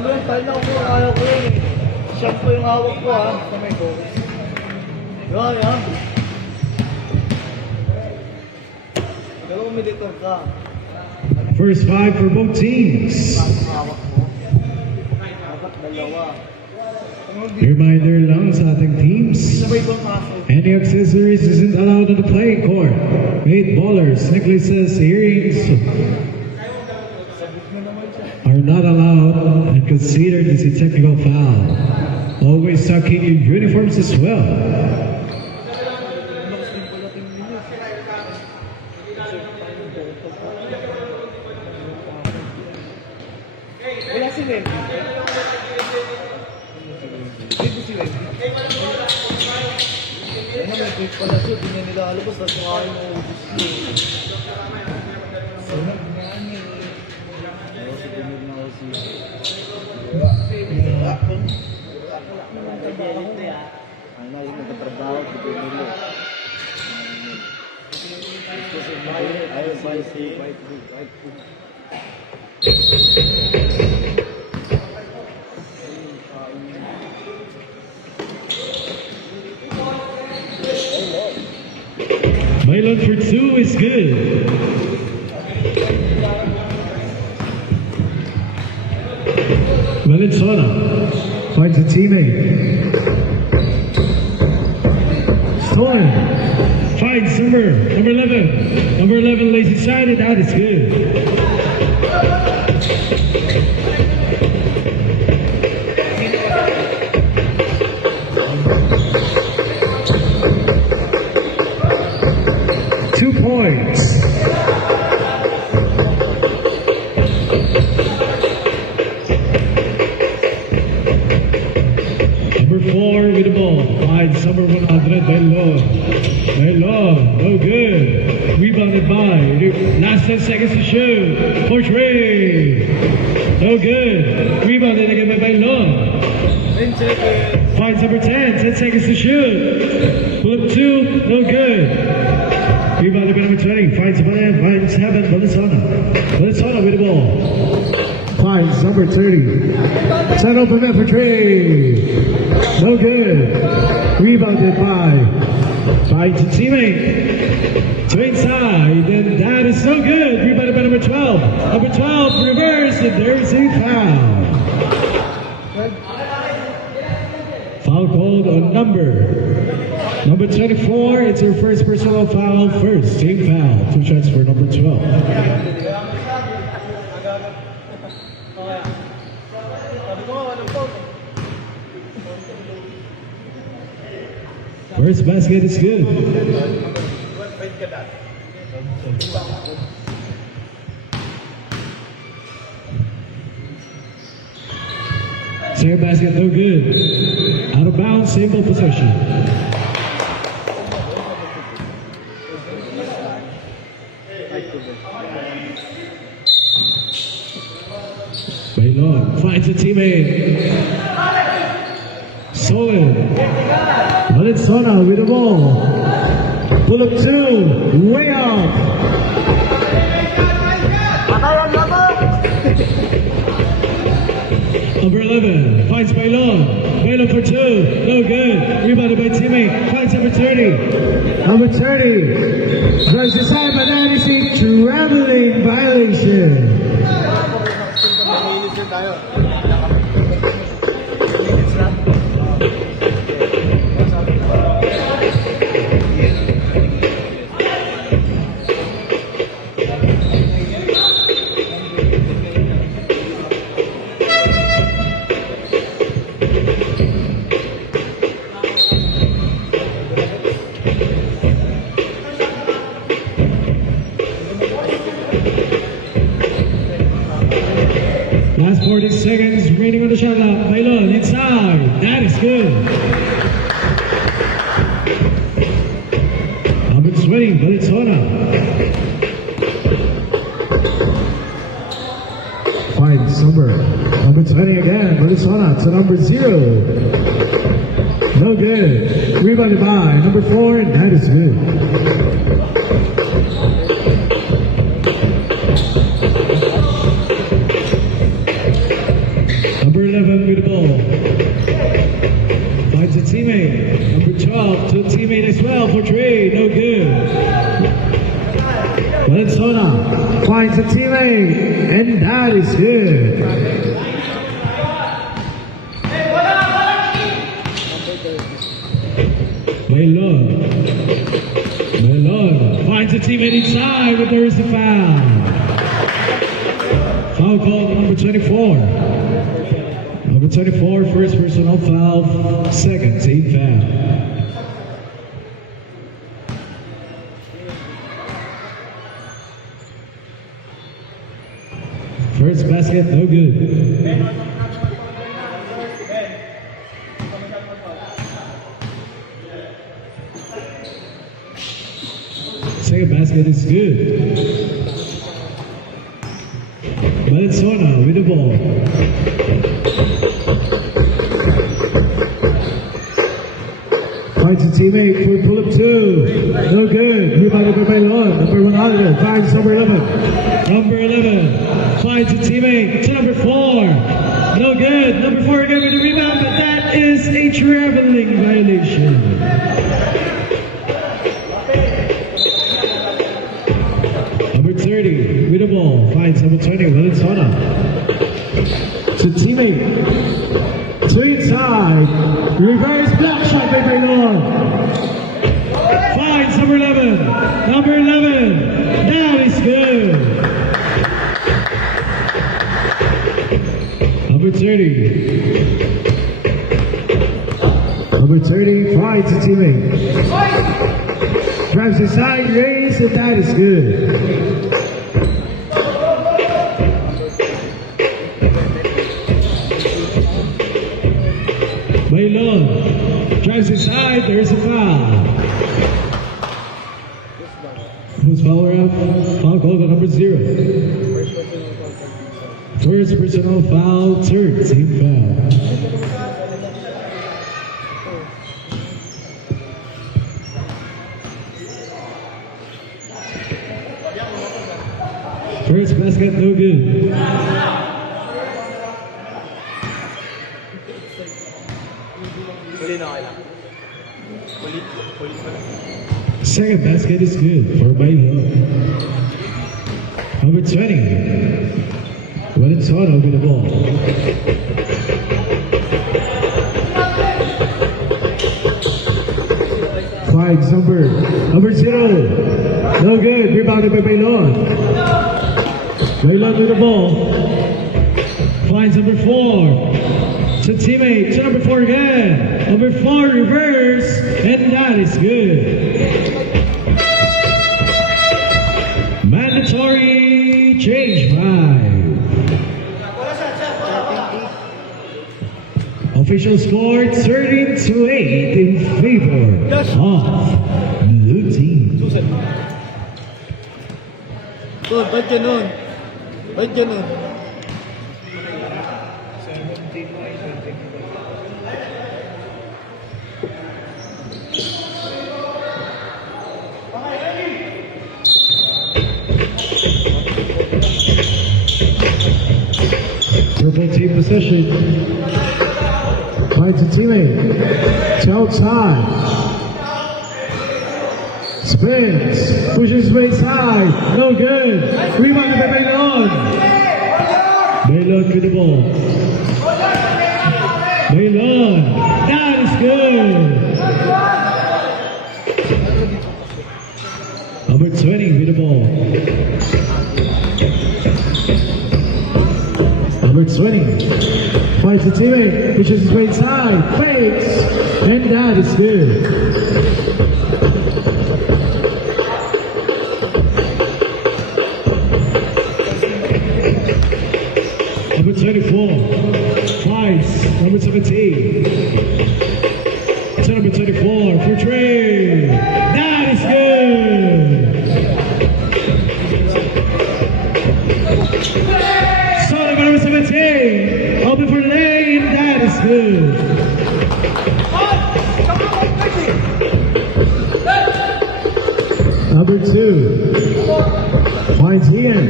mo yung style na ako, ayaw ko yun eh. Shot po yung hawak ko ha. Kamay ko. Yan, yan. Pero umilitor ka. First five for both teams. Hawak mo. Dapat dalawa. Reminder lang sa ating teams. Sabay ko kaso. Any accessories isn't allowed on the playing court. Paintballers, necklaces, earrings Sabit mo naman siya. are not allowed and considered as a technical foul. Always tuck in your uniforms as well. Lakas din pala tingin niyo. Wala si Wendy. Dito si Wendy. Ano may quick pala siya, di niya nila alabas, tapos kumain mo ubus niya. Sunod nga niya. Oo, si Dumig na kasi. Ano na, yung nagtatrabaho, si Dumig. Ayun, bye, see. Bailon for two is good. Valenzuela finds a teammate. Stolen. Finds number 11. Number 11 lays inside it out. It's good. Two points. Number 4 with the ball. Finds number 100, Bailon. Bailon, no good. Rebounded by. Last 10 seconds to shoot. Portray. No good. Rebounded again by Bailon. 10 seconds. Finds number 10 seconds to shoot. Pull up 2, no good. Rebounded by number 20. Finds 7, Valenzuela. Valenzuela with the ball. Finds number 30. Set open man for Trey. No good. Rebounded by. Finds a teammate. To inside. And that is no good. Rebounded by number 12. Number 12 reverse. And there's a foul. Foul called on number 24. It's her first personal foul. First team foul. 2 shots for number 12. First basket is good. Second basket, no good. Out of bounds, single possession. Bailon finds a teammate. Solid. Valenzuela with the ball. Pull up 2. Way out. Number 11 finds Bailon. Bailon for 2. No good. Rebounded by teammate. Finds number 30. Number 30. Drives aside, but that is a traveling violation. Last 40 seconds remaining on the shot clock. Bailon inside. That is good. Number 20, Valenzuela. Finds number 20 again. Valenzuela to number 0. No good. Rebounded by number 4, and that is good. Number 11 with the ball. Finds a teammate. Number 12 to a teammate as well for three. No good. Valenzuela finds a teammate. And that is good. Melon finds a teammate inside, but there is a foul. Foul called number 24. Number 24, first personal foul, second team foul. First basket, no good. Second basket is good. Valenzuela with the ball. Finds a teammate for pull-up two. No good. Rebounded by Melon. Number 1 Oliver. Finds number 11. Number 11 finds a teammate to number 4. No good. Number 4 again with the rebound, but that is a traveling violation. Number 30 with the ball finds number 20, Valenzuela. To teammate. To inside. Reverse block shot by Melon. Finds number 11. Number 11. That is good. Number 30. Number 30 finds a teammate. Drives inside, raise, and that is good. Melon drives inside, there's a foul. Who's foul out? Foul called on number 0. First personal foul, third team foul. First basket, no good. Second basket is good for Melon. Number 20. Valenzuela with the ball. Finds number 0. No good. Rebounded by Melon. Melon with the ball. Finds number 4. To teammate. To number 4 again. Number 4 reverse. And that is good. Mandatory change 5. Official score 13-8 in favor of blue team. Ba't ganun? Ba't ganun? Triple team possession. Finds a teammate. To outside. Spins. Pushes waist high. No good. Rebound by Melon. Melon with the ball. Melon. That is good. Number 20 with the ball. Number 20 finds the teammate, pushes his way inside, fakes, and that is good. Number 24 finds number 17 to number 24 for Trey. That is good. Number 17, open for the lane, that is good. Number 2, finds Ian.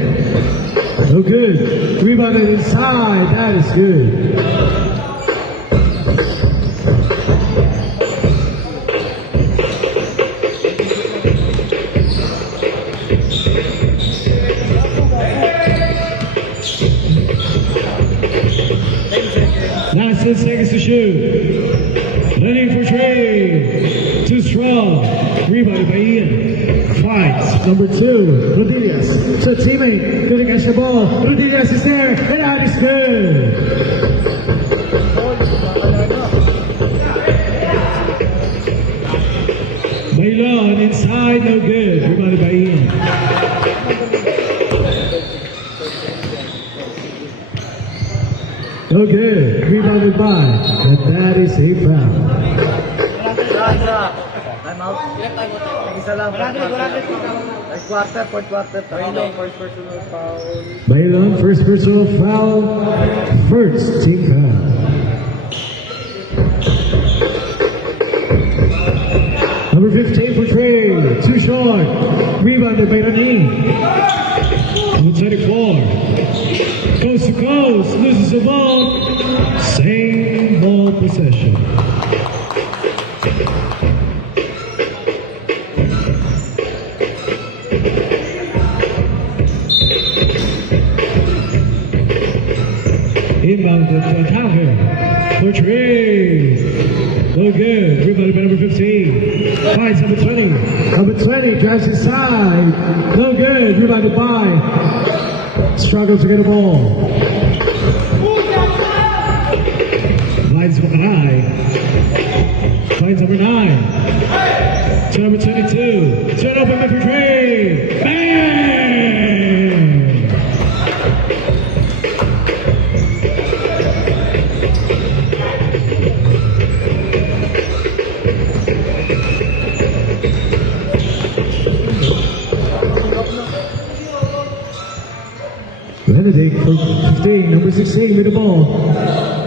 No No good. Rebounded inside. That is good. Last 10 seconds to shoot. Running for three. Too strong. Rebounded by Ian. Fights. Number 2. Rodriguez. To teammate. Couldn't catch the ball. Rodriguez is there. And that is good. Bailon inside. No good. Rebounded by Ian. No good. Rebounded by. And that is a foul. Time out. Isa lang. Like quarter, fourth quarter. First personal foul. Bailon, first personal foul. First team foul. Number 15 for Trey. Too short. Rebounded by Rani. Number 24. Coast to coast. Loses the ball. Same ball possession. Inbound to attacker. For Trey. No good. Rebounded by number 15. Finds number 20. Number 20 drives inside. No good. Rebounded by. Struggles to get a ball. Finds Makaray. Finds number 9. To number 22. Turn open by Trey. Bang! Benedict for 15, number 16 with the ball.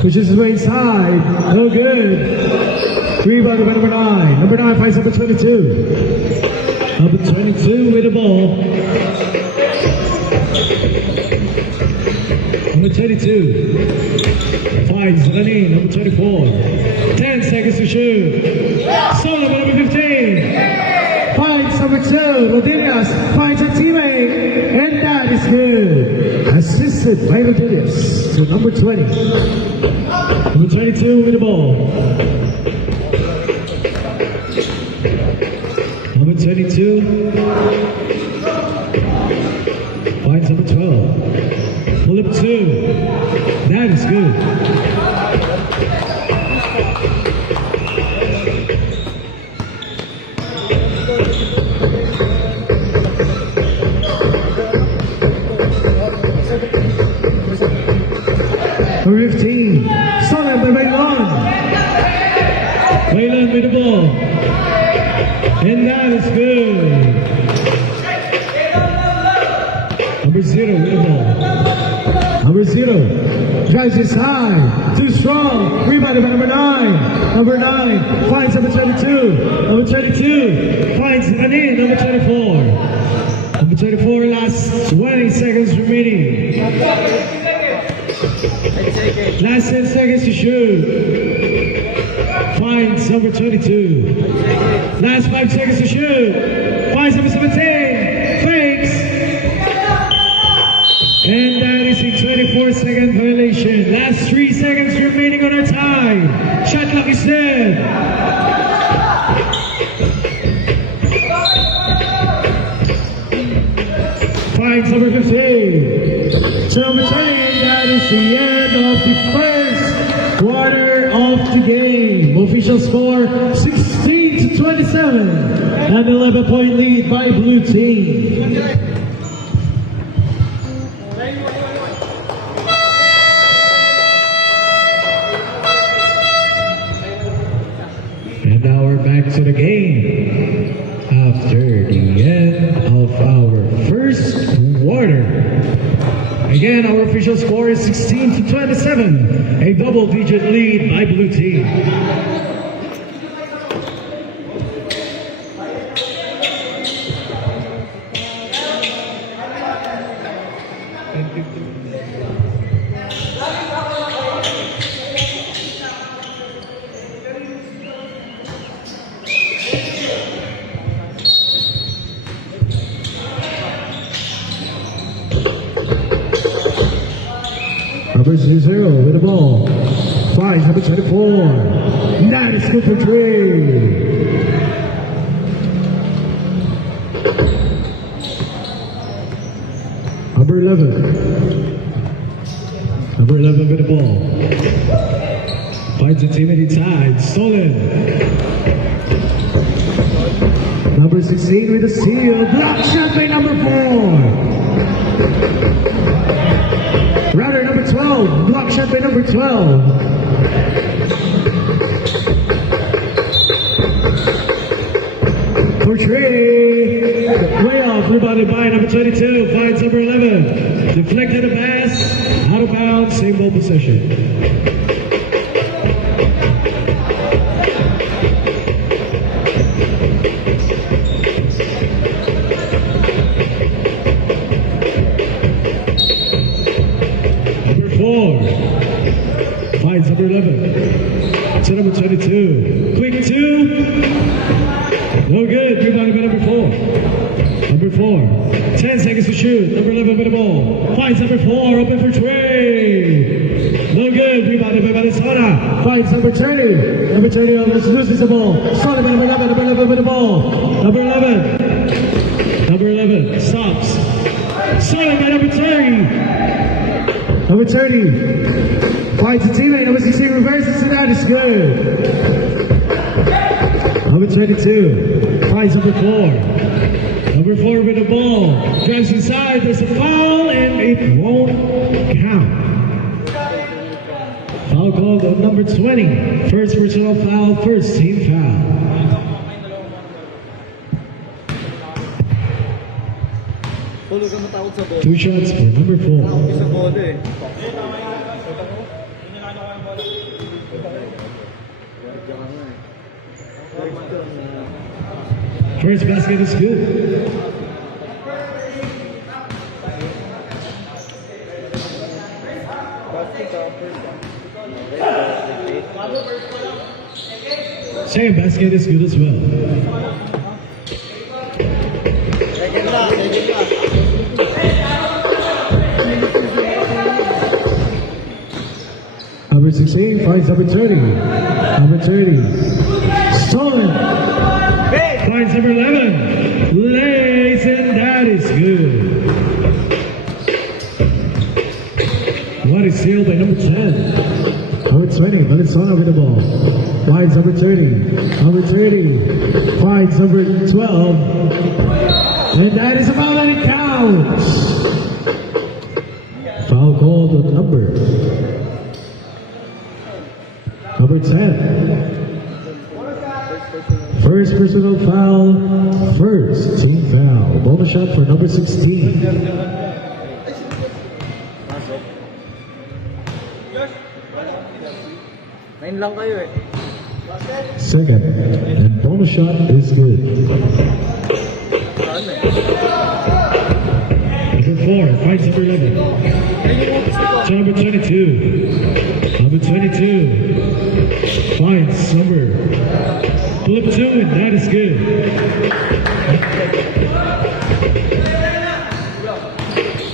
Pushes his way inside. No good. Rebounded by number 9. Number 9 finds number 22. Number 22 with the ball. Number 22 finds Rani, number 24. 10 seconds to shoot. Solo by number 15. Finds number 2. Rodriguez finds her teammate. And that is good. Assisted by Rodriguez to number 20. Number 22 with the ball. Number 22 finds number 12. Pull up 2. That is good. Number 15, solid by Bailon. Bailon with the ball. And that is good. Number 0 with the ball. Number 0 drives his high. Too strong. Rebounded by number 9. Number 9 finds number 22. Number 22 finds Anin, number 24. Number 24, last 20 seconds remaining. Last 10 seconds to shoot. Finds number 22. Last 5 seconds to shoot. Finds number 17. Fakes. And that is a 24-second violation. Last 3 seconds remaining on our time. Shot clock is dead. Finds number 15. So returning, that is the end of the first quarter of the game. Official score 16 to 27. An 11-point lead by blue team. And now we're back to the game after the end of our first quarter. Again, our official score is 16 to 27, a double-digit lead by blue team. Thank you. with the ball. Finds number 24. That is good for 3. Number 11. Number 11 with the ball. Finds a teammate inside. Stolen. Number 16 with the steal. Block shot by number 4. Rather, number 12. Block shot by number 12. For 3. Way off. Rebounded by number 22. Finds number 11. Deflected a pass. Out of bounds. Same ball possession. Finds number 11 to number 22. Quick 2. No good. Rebounded by number 4. Number 4. 10 seconds to shoot. Number 11 with the ball. Finds number 4. Open for 3. No good. Rebounded by Valenzuela. Finds number 30. Number 30 almost loses the ball. Started by number 11. Number 11 with the ball. Number 11. Number 11 stops. Started by number 30. Number 30. Finds a teammate, number 16 reverses to that, is good. Number 22, finds number 4. Number 4 with the ball, drives inside, there's a foul, and it won't count. Foul called on number 20, first personal foul, first team foul. Huwag ka matakot sa bola. 2 shots for number 4. Sa bola eh. First basket is good. Second basket is good as well. Number 16 finds number 30. Number 30. Stolen. Finds number 11. Lays, and that is good. What is steal by number 10. Number 20. Valenzuela with the ball. Finds number 30. Number 30. Finds number 12. And that is a foul, and it counts. Foul called on number 10. First personal foul, first team foul. Bonus shot for number 16. Nine lang kayo eh. Second, and bonus shot is good. Number 4, finds number 11. To number 22. Number 22 finds number flip 2, and that is good.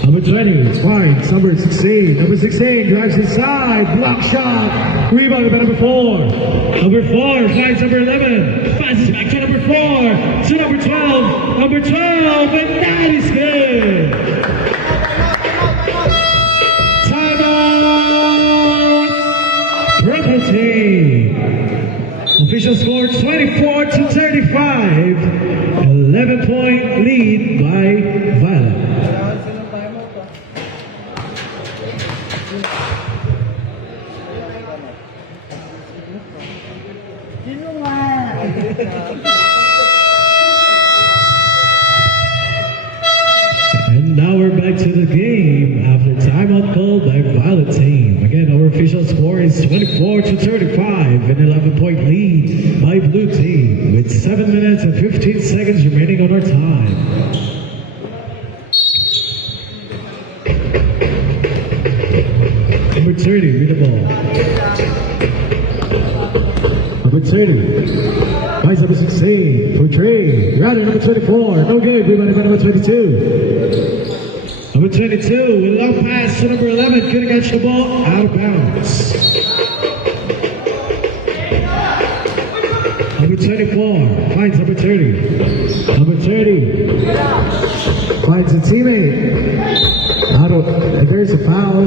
Number 20 finds number 16. Number 16 drives inside, block shot, rebounded by number 4. Number 4 finds number 11, passes back to number 4, to number 12. Number 12, and that is good. Timeout, Purple Team. Official score 24-35. 11-point lead by Violet. And now we're back to the game after timeout called by Violet Team. Again, our official score is 24-35, an 11-point lead by Blue Team with 7 minutes and 15 seconds remaining on our time. Number 30, read the ball. Number 30. Finds number 16 for Trey. Rather, number 24. No good. Rebounded by number 22. Number 22, with a long pass to number 11, couldn't catch the ball, out of bounds. Number 24, finds number 30. Number 30, finds a teammate. Out of, and there's a foul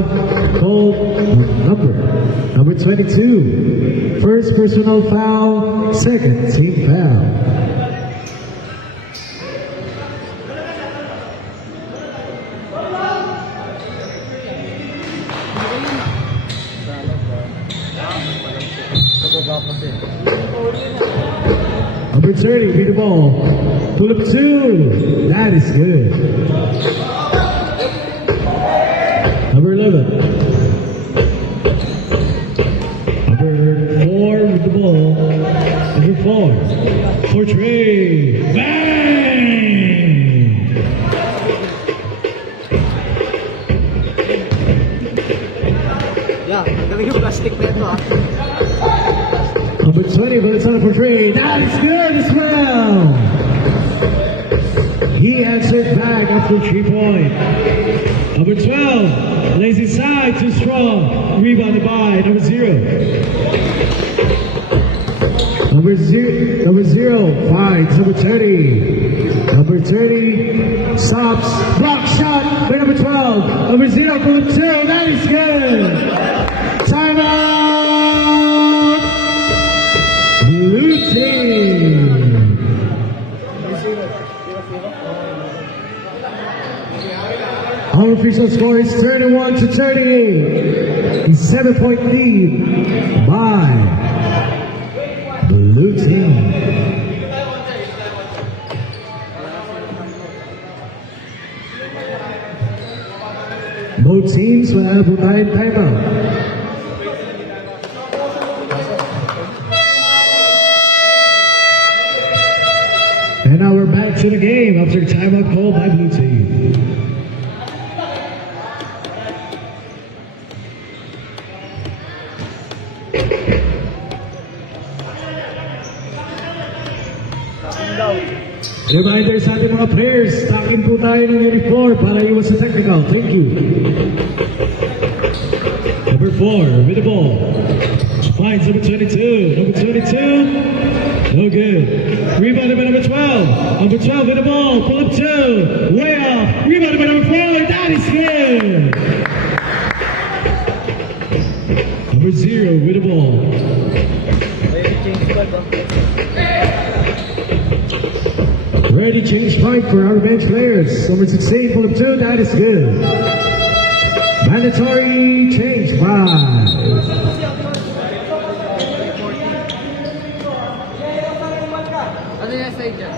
called number 22. First personal foul, second team foul. Number 30, beat the ball. Pull up 2. That is good. Number 11. Number 4 with the ball. Number 4. For 3. Bang! Yeah, galing yung plastic na ito ah. Number 20, but it's on for 3. That is good as well. He answered back after 3 points. Number 12, lays inside, too strong. Rebounded by number 0. Number 0 finds number 30. Number 30 stops, block shot by number 12. Number 0 for 2. That is good. Timeout. Blue team. Our official score is 31 to 38. A 7-point lead by Blue team. Both teams will have a timeout. And now we're back to the game after timeout called by Blue team. Reminder sa ating mga players, takin po tayo ng uniform para iwas sa technical. Thank you. Number 4, with the ball. Finds number 22. Number 22. No good. Rebounded by number 12. Number 12 with the ball. Pull up 2. Way off. Rebounded by number 4. That is good. Number 0 with the ball. Ready change fight for our bench players. Number 16, pull up 2. That is good. Mandatory change 5. Ano yung side dyan?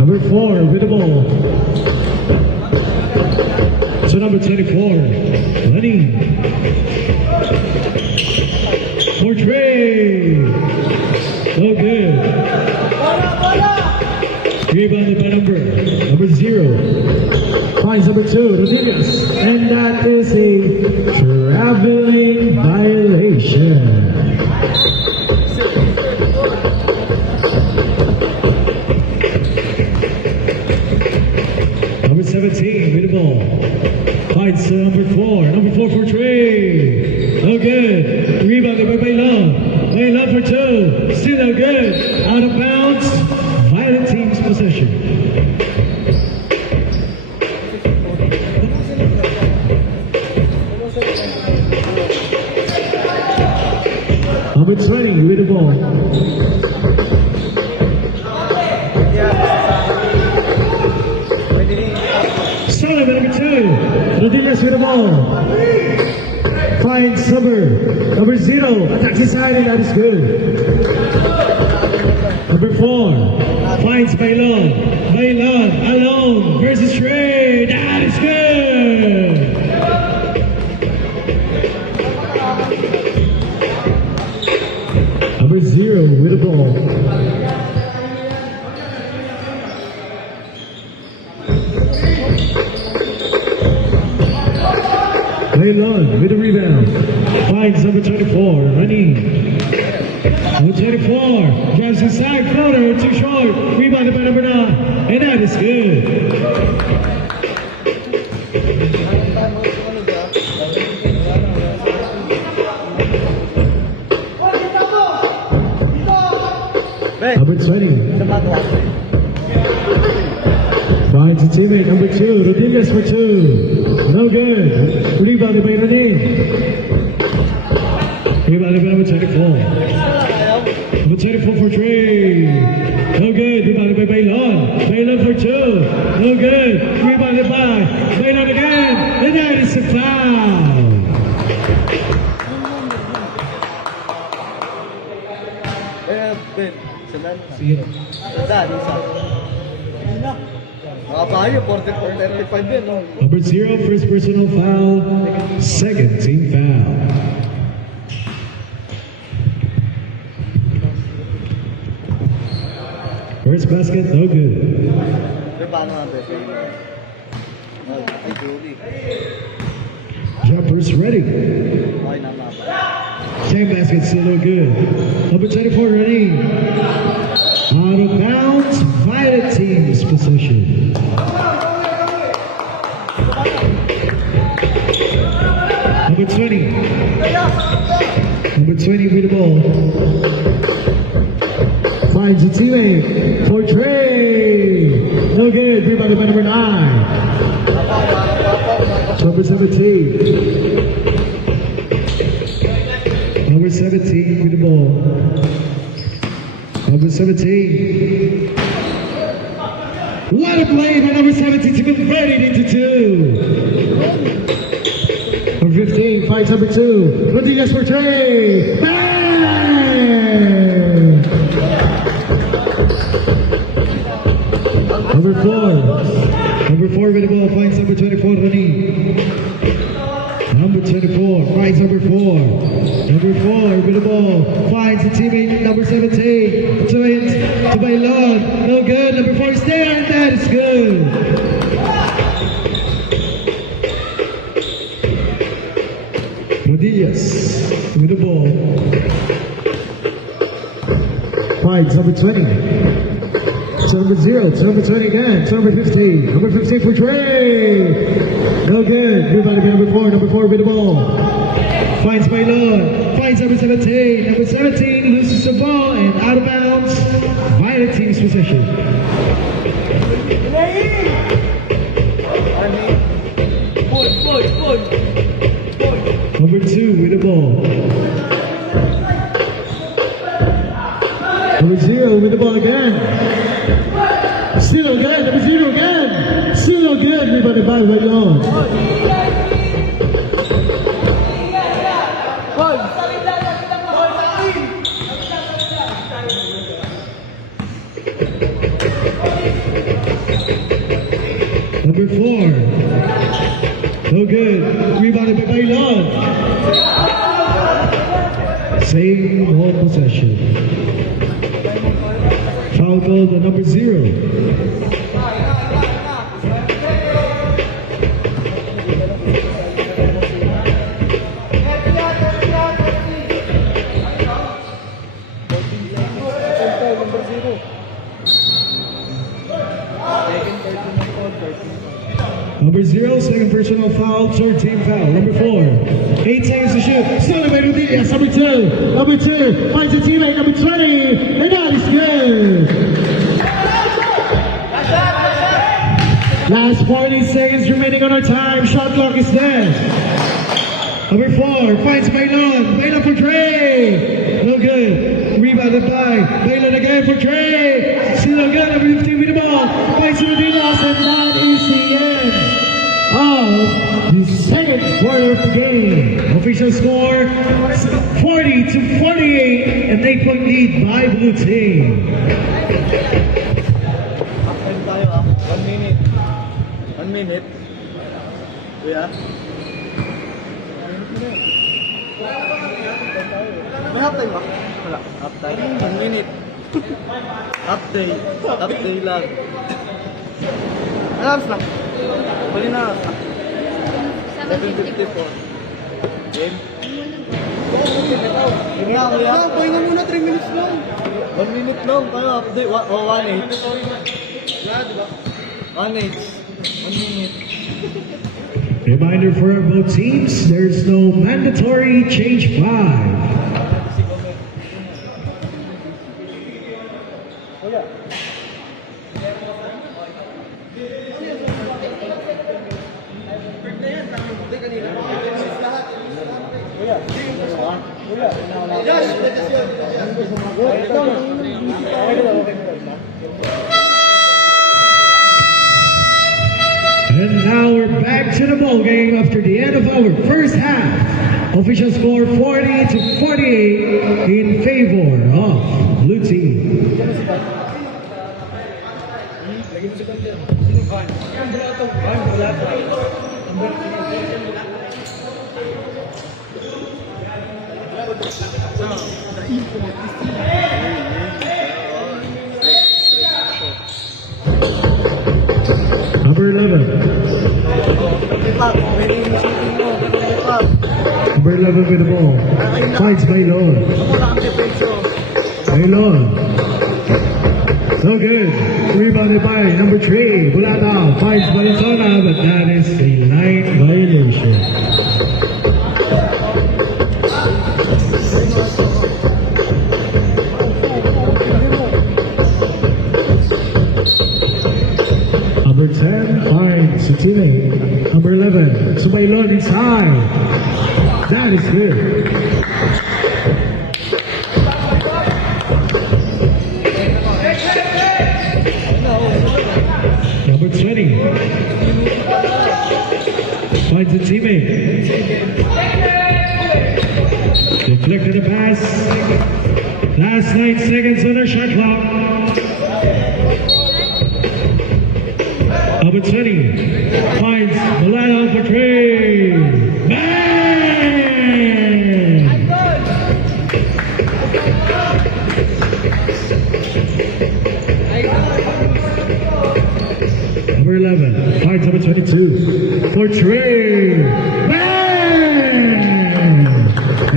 Number 4 with the ball. So number 24, Lenny. For Trey. So good. Rebounded by number 0. Finds number 2, Rodriguez. And that is a traveling violation. Number 17, with the ball. Finds number 4. Number 4 for Trey. No good. Rebounded by Baylon. Baylon for 2. Still no good. Out of bounds. Violet team's possession. Number 20, with the ball. Stolen by number 2. Rodriguez with the ball. Finds number 0. Attacks inside and that is good. Number 4. Finds Baylon. Baylon alone versus Trey. That is good. Number 0 with the ball. finds number 24, running. Number 24, drives inside, floater, too short, rebounded by number 9, and that is good. Number 20, finds a teammate, number 2, Rodriguez for 2. No good. Rebounded by René. Rebounded by number 24. Number 24 for 3. No good. Rebounded by Baylon. Baylon for 2. No good. Rebounded by Baylon again. And that is a foul. Ben, sabihan mo na. Sige. Saan? Isa. Makabayo, 40-45 yun, no? Number 0, first personal foul. Second team foul. First basket, no good. Pero paano nga, Ben? Ay, Julie. Jumpers ready. Okay na, mapa. 10 baskets, still no good. Number 24 ready. Out of bounds, Violet team's possession. Number 20. Number 20 with the ball. Finds a teammate for Trey. No good. Rebounded by number 9. Number 17. Number 17 with the ball. Number 17. What a play by number 17 to convert it into 2. Number 15 finds number 2. Rodriguez for Trey. Bang! Number 4. Number 4 with the ball finds number 24, Rani. Number 24 finds number 4. Number 4 with the ball finds the teammate number 17. To Baylon. No good. Number 4 is there, and that is good. Rodriguez with the ball finds number 20. To number 0, to number 20 again, to number 15. Number 15 for Trey. No good. Rebounded by number 4 with the ball. Finds Baylon. Finds number 17. Number 17 loses the ball and out of bounds. Violet team's possession. Number 2 with the ball. Number 0 with the ball again. Still no good. Number 0 again. Still no good. Rebounded by Baylon. Number 4. No good. Rebounded by Baylon. Same ball possession. Foul called on number 0. Number 0, second personal foul, third team foul. Number 4, 8 seconds to shoot. Still by Rodriguez. Number 2. Number 2 finds a teammate. Number 20. And that is good. Last 40 seconds remaining on our time. Shot clock is dead. Number 4 finds Baylon. Baylon for Trey. No good. Rebounded by Baylon again for Trey. Still no good. Number 15 with the ball. Finds Rodriguez, and that is the end of the second quarter of the game. Official score 40-48, and 8-point lead by blue team. Halftime tayo, 1 minute. 1 minute. Kuya? May halftime ba? Wala. Halftime. 1 minute. Half day. Half day lang. Alas lang. Bali na alas lang. 7:54. Game? lang, kuya. Pahinga muna, 3 minutes lang. 1 minute lang, kaya update. 1H. 1H. 1 minute. Reminder for both teams, there's no mandatory change 5. Kuya. Kuya. Kuya. Josh, letas yun. And now we're back to the ball game after the end of our first half. Official score 40 to 48 in favor of blue team. Number 11. Number 11 with the ball. Fights Bailon. Bailon. So good. Rebounded by number 3. Bulata. Fights Valenzuela, but that is a line violation. Number 10 finds a teammate. Number 11. Subailon inside. That is good. Number 20 finds a teammate. Deflected a pass. Last 9 seconds on the shot clock. Number 20 finds Milano for 3. Bang! Number 11 finds number 22 for 3. Bang!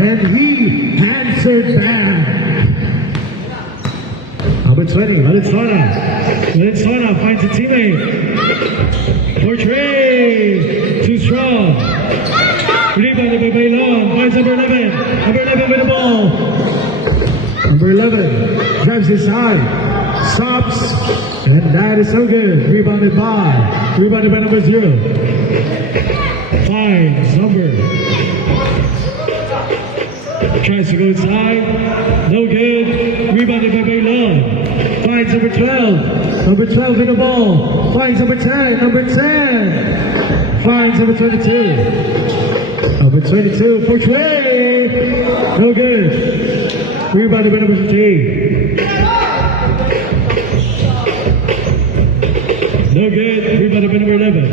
And he answered back. Number 20, Valenzuela. Valenzuela finds a teammate. For 3. Too strong. Rebounded by Bailon. Finds number 11. Number 11 with the ball. Number 11 drives inside. Stops. And that is so good. Rebounded by number 0. Finds number. Tries to go inside. No good. Rebounded by Bailon. Finds number 12. Number 12 in the ball. Finds number 10. Number 10. Finds number 22. Number 22 for 3. No good. Rebounded by number 15. No good. Rebounded by number 11.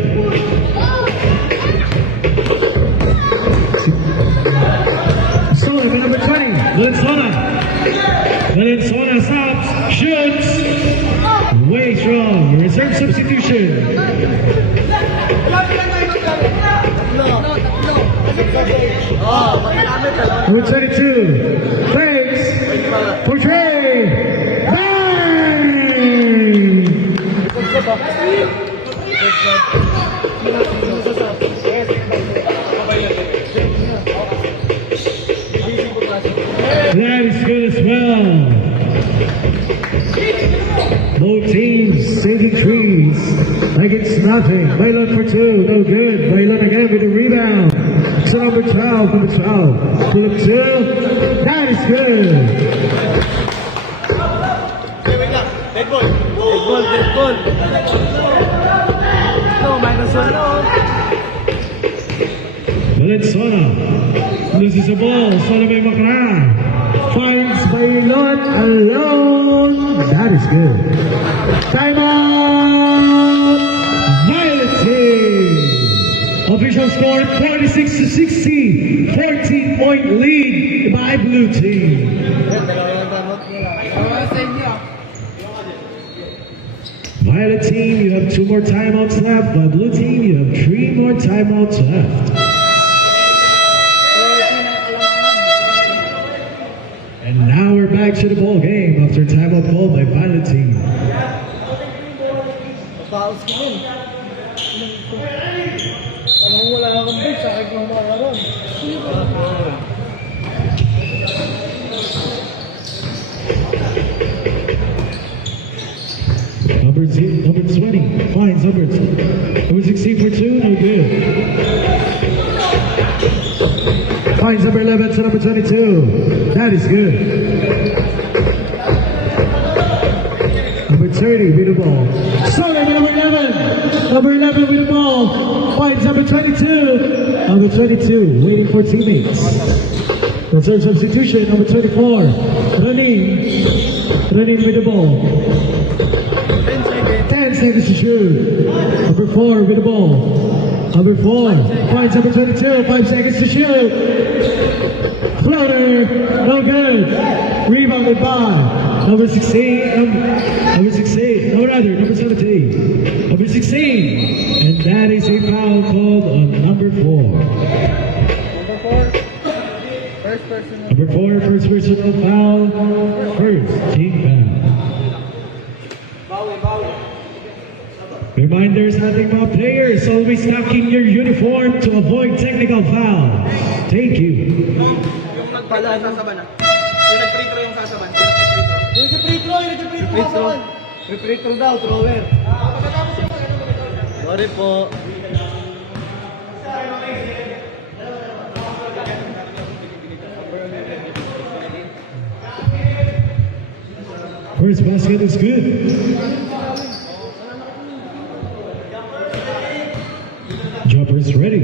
Stolen by number 20. Valenzuela. Valenzuela stops. Shoots. Way strong. Reserve substitution. Number 22. Fakes. For 3. Bang! That is good as well. Both teams saving trees like it's nothing. Bailon for 2, no good. Bailon again with a rebound. So number 12, number 12. Pull up 2. That is good. Dead ball. Dead ball. No, minus 1. Valenzuela loses the ball. Solomon Macra finds Bailon alone. That is good. Timeout. Violet team. Official score 46 to 60. 14-point lead by blue team. Violet team, you have 2 more timeouts left. By blue team, you have 3 more timeouts left. to the ball game after timeout called by Valentine. Paus ko dun. Ano kung wala akong big, sa akin kung makaroon. Number 20 finds number 16 for 2, no good. Finds number 11 to number 22. That is good. Number 30 with the ball. Sorry, number 11. Number 11 with the ball. Finds number 22. Number 22 waiting for teammates. Reserve substitution, number 24. Running with the ball. 10 seconds to shoot. Number 4 with the ball. Number 4 finds number 22. 5 seconds to shoot. Floater, no good. Rebounded by number 16. Number 16. No, rather, number 17. Number 16. And that is a foul called on number 4. Number 4. First person. Number 4, first personal foul. First team foul. Reminders ating mga players, always stocking your uniform to avoid technical foul. Thank you. Yung nagpala sa saban na. Yung nag-free throw yung sasaban. Yung nag-free throw, yung nag-free throw. Free throw. Free throw daw, thrower. Sorry po. First basket is good. Jumper is ready.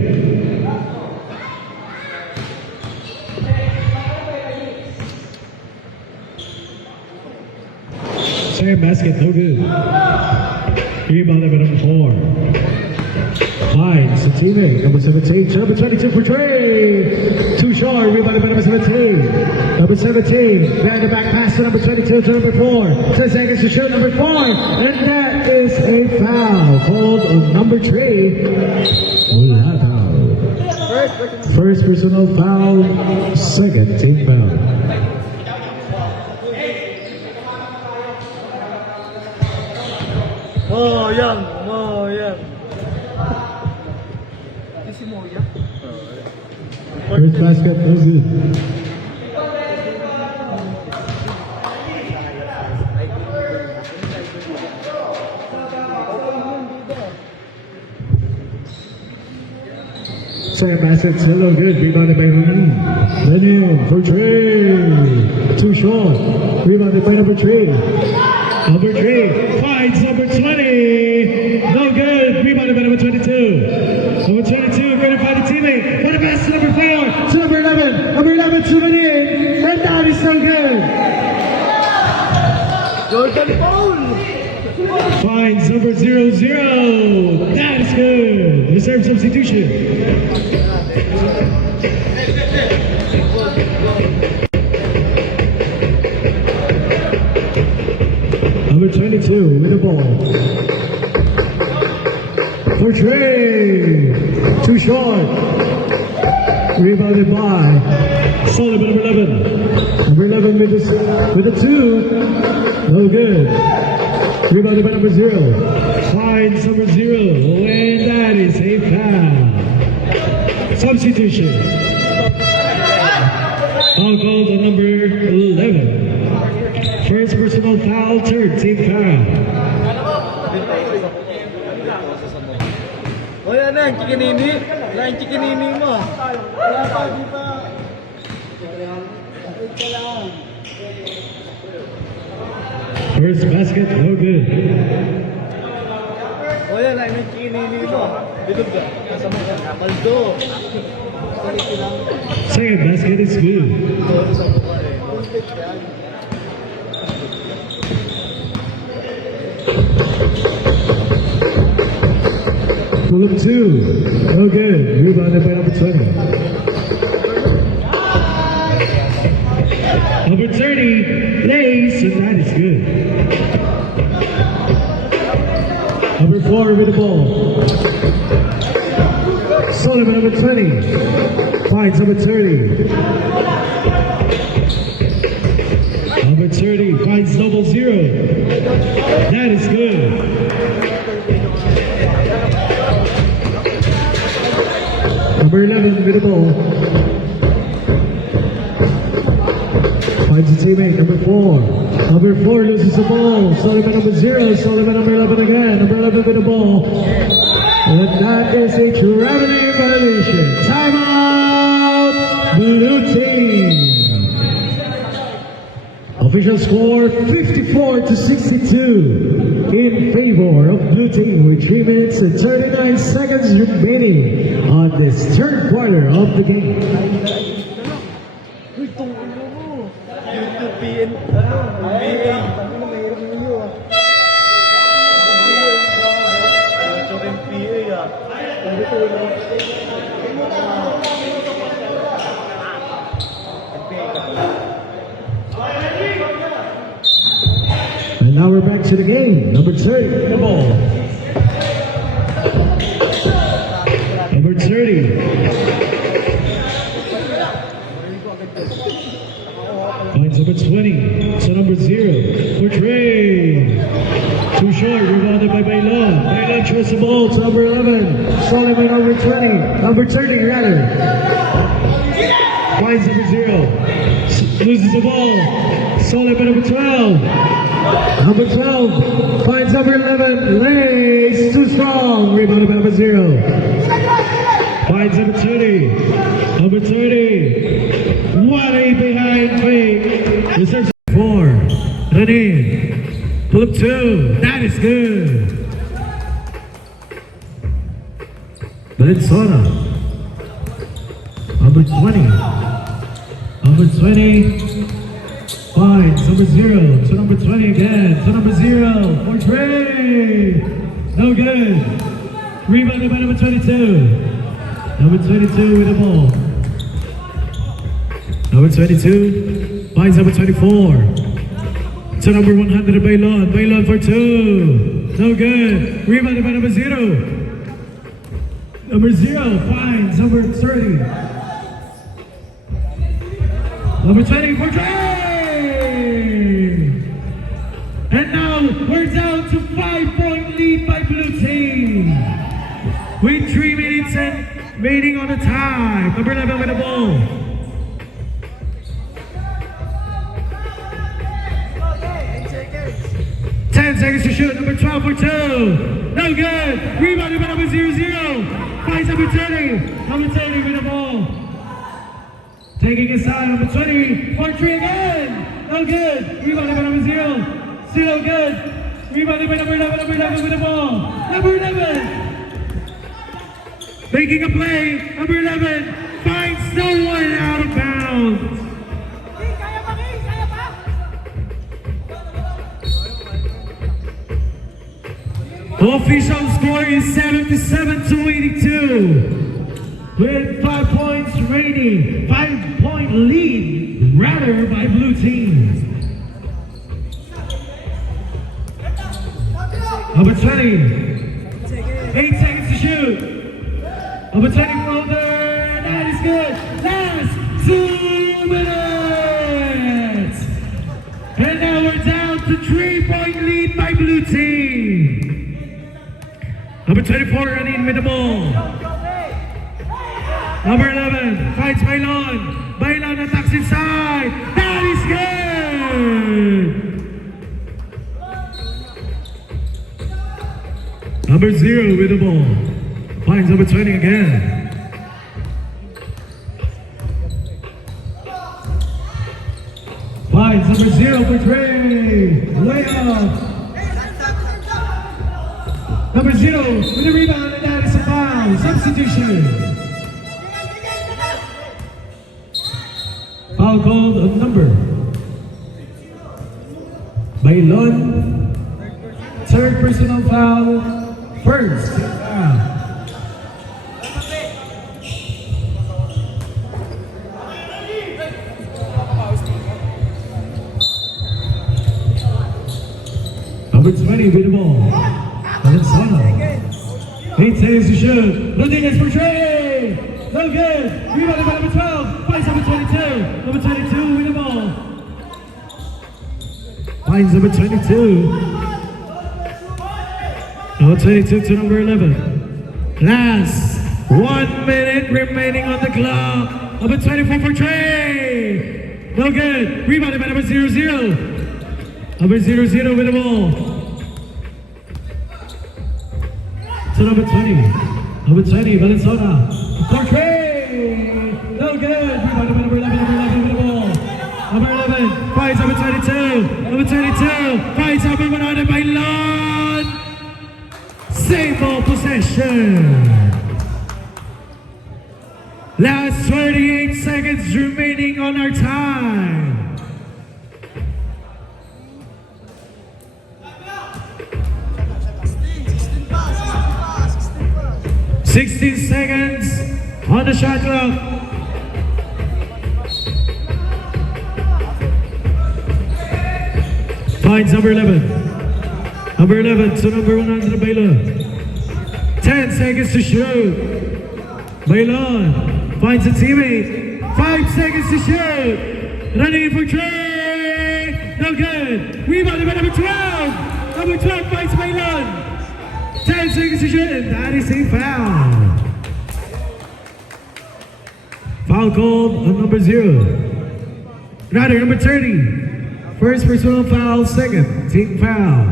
Second basket, no good. Rebounded by number 4. Finds a teammate, number 17, to number 22 for Trey. Too short, rebounded by number 17. Number 17, back to back pass to number 22 to number 4. 10 seconds to shoot, number 4. And that is a foul called on number 3. Wala foul. First personal foul, second team foul. Moyang, moyang. Si Moya. First basket, no good. Second basket, still no good. Rebounded by Rooney. Lennon for Trey. Too short. Rebounded by number 3. Number 3 finds number 20. No good. Rebounded by number 22. Number 22 going to find a teammate. For the pass to number 4. To number 11. Number 11 to Rooney. And that is no good. Jordan Paul. Finds number 00. That is good. Reserve substitution. Number 22 with the ball. For Trey. Too short. Rebounded by Solid number 11. Number 11 with the 2. No good. Rebounded by number 0. Finds number 0. And that is a foul. Substitution. Foul called on number 11. First personal foul, third team foul. O yan na, yung chikinini. Wala yung chikinini mo. Wala pa, di pa. Wait ka lang. First basket, no good. O yan na, yung chikinini mo. Bilog ka. Nasa mo ka. Maldo. Second basket is good. Pull up 2. No good. Rebounded by number 20. Number 30 lays, and that is good. Number 4 with the ball. Sullivan, number 20. Finds number 30. Number is good. Number 11 with the ball. Finds a teammate, number 4. Number 4 loses the ball. Sullivan number 0. Sullivan number 11 again. Number 11 with the ball. And that is a traveling violation. Timeout, blue team. Official score 54-62 in favor of blue team with 3 minutes and 39 seconds remaining on this third quarter of the game. PN, PA. Mahirap naman yun ah. Choking PA ah. Hindi ko yun. And now we're back to the game. Number 30, the ball. Number 30. Finds number 20. So number 0. For Trey. Too short. Rebounded by Bailon. Bailon throws the ball to number 11. Solomon number 20. Number 30 rather. Finds number 0. Loses the ball. Solomon number 12. Number 12 finds number 11. Lays too strong. Rebounded by number 0. Finds number 30. Number 30. What a behind fake. Reserves 4. Rani. Pull up 2. That is good. Valenzuela. Number 20. Number 20. Finds number 0 to number 20 again to number 0 for Trey. No good. Rebounded by number 22. Number 22 with the ball. Number 22 finds number 24 to number 100 Bailon. Bailon for 2. No good. Rebounded by number 0. Number 0 finds number 30. Number 20 for Trey. And now we're down to 5-point lead by blue team. With 3 minutes and remaining on the time. Number 11 with the ball. Seconds to shoot. Number 12 for 2. No good. Rebounded by number 0-0. Finds number 20. Number 20 with the ball. Taking his side. Number 20 for 3 again. No good. Rebounded by number 0. Still good. Rebounded by number 11. Number 11 with the ball. Number 11. Making a play. Number 11 finds no one out of bounds. Official score is 77-82 with 5 points remaining. 5-point lead rather by blue team. Number 20. 8 seconds to shoot. Number 20 Mulder. That is good. Last 2 minutes. And now we're down to 3-point lead by blue team. Number 24 running with the ball. Number 11 fights Bailon. Bailon attacks inside. That is good. Number 0 with the ball. Finds number 20 again. Finds number 0 for Trey. Layup. Number 0 with the rebound, and that is a foul. Substitution. Foul called on number. Bailon. Third personal foul. First foul. Number 20 with the ball. Valenzuela. 8 seconds to shoot. Rodriguez for Trey. No good. Rebounded by number 12. Finds number 22. Number 22 with the ball. Finds number 22. Number 22 to number 11. Last 1 minute remaining on the clock. Number 24 for Trey. No good. Rebounded by number 00. Number 00 with the ball. To number 20. Number 20, Valenzuela. For Trey. No good. Rebounded by number 11. Number 11 with the ball. Number 11 finds number 22. Number 22 finds number 100 by Lon. Save ball possession. Last 38 seconds remaining on our time. "16 seconds on the shot clock. Finds number 11. Number 11 to number 100, Baylon. 10 seconds to shoot. Baylon finds a teammate. 5 seconds to shoot. Running in for Trey. No good. Rebounded by number 12. Number 12 finds Baylon. 10 seconds to shoot, and that is a foul. Foul called on number 0. Rather, number 30. First personal foul, second team foul.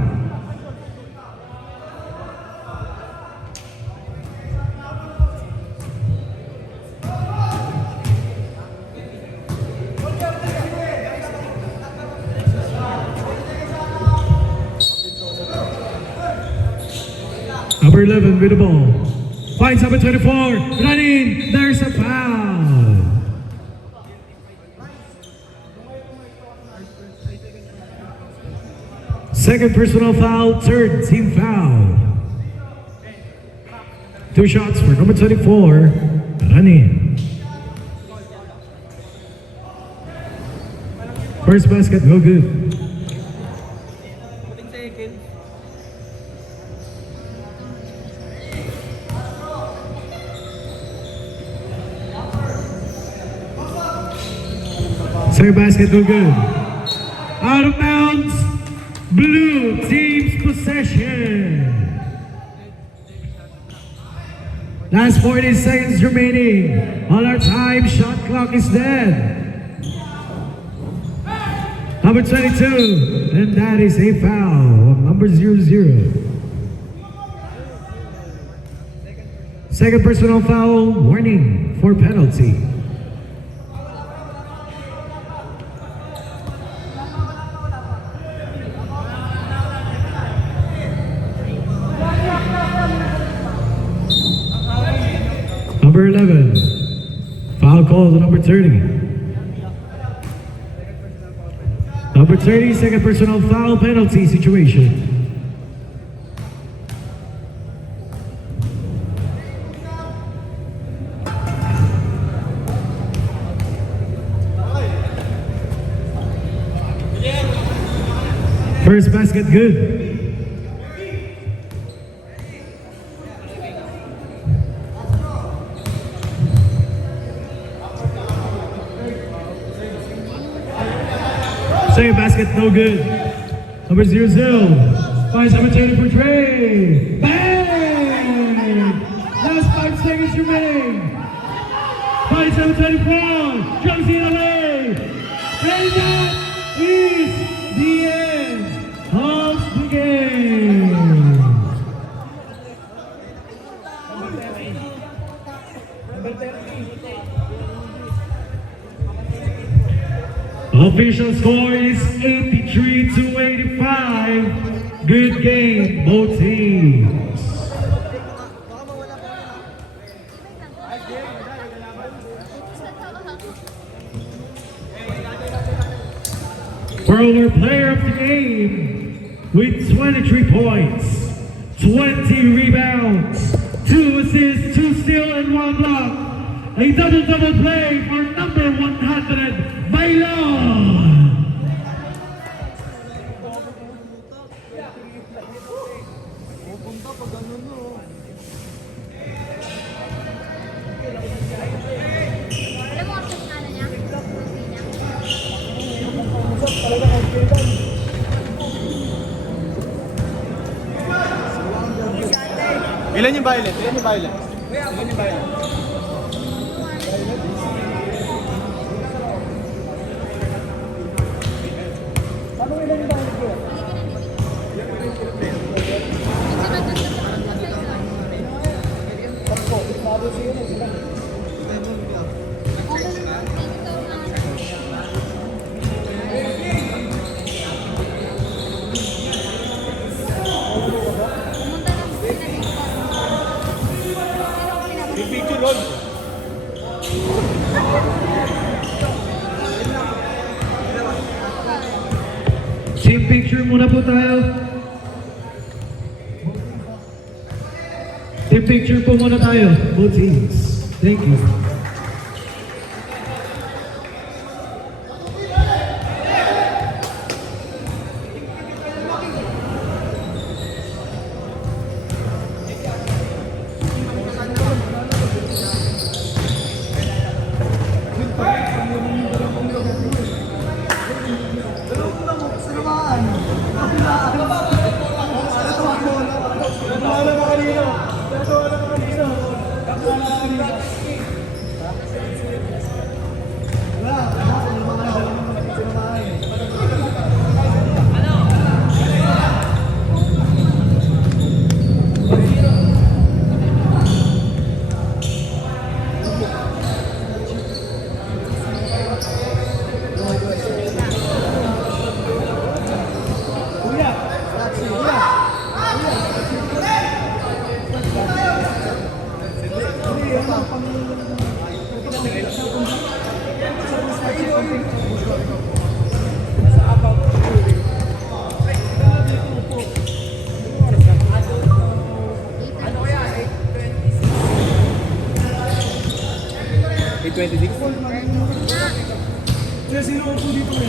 Number 11 with the ball. Finds number 24. Running. There's a foul. Second personal foul, third team foul. 2 shots for number 24. Running. First basket, no good. Second basket, no good. Out of bounds. Blue team's possession. Last 40 seconds remaining on our time. Shot clock is dead. Number 22, and that is a foul. Number 00. Second personal foul, warning for penalty. Number 11, foul called on number 30. Number 30, second personal foul, penalty situation. First basket good. Second basket, no good. Number 00. Finds number 20 for Trey. Bang! Last 5 seconds remaining. Finds number 24. Jumps in away. And that is the end of the game. Official score is 83-85. Good game, both teams. For our player of the game with 23 points, 20 rebounds, 2 assists, 2 steals, and 1 block. A double-double play for number 100, Baylon. Alam mo kasi ano niya? Ilan yung violet? Ilan yung violet? Ilan yung violet? Big picture, Lord. Team picture muna po tayo. Team picture po muna tayo. Both teams. Thank you.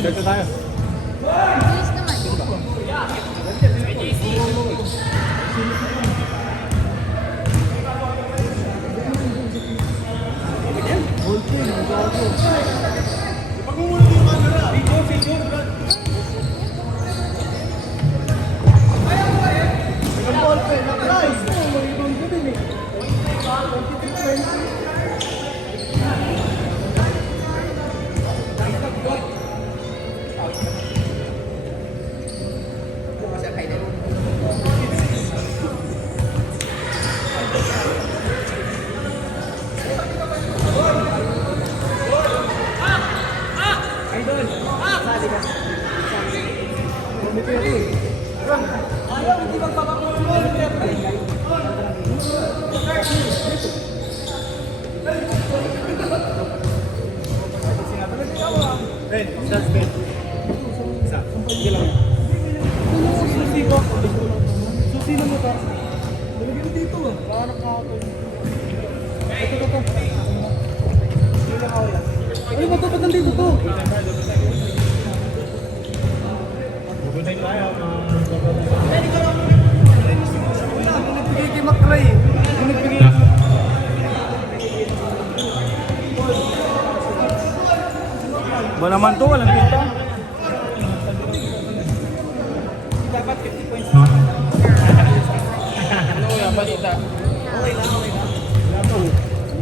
Dito tayo. Bilis naman. Ben, start Ben. Isa. Sige lang. Susi ko. Susi na mo to. Dalagyan dito ah. Baka nakakapon. Ito. Hindi lang ako yan. Ano ba ito? Ba't nandito to? Pupuntahin tayo. Nagbigay kay Makray. Nagbigay. Ba naman to, walang pinta. Dapat 50 points. Ano yan, balita? Okay lang.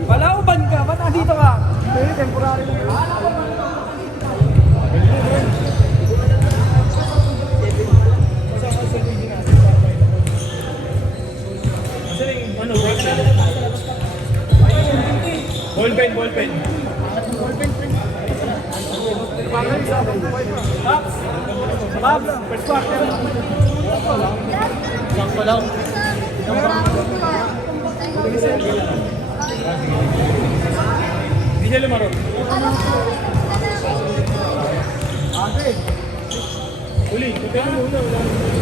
Palauban ka, ba't nandito ka? Hindi, temporary lang yun. Ano, ballpen? Ballpen. Babs, first quarter. Sakto lang. Hindi siya lumaro. Uli, kaya mo una.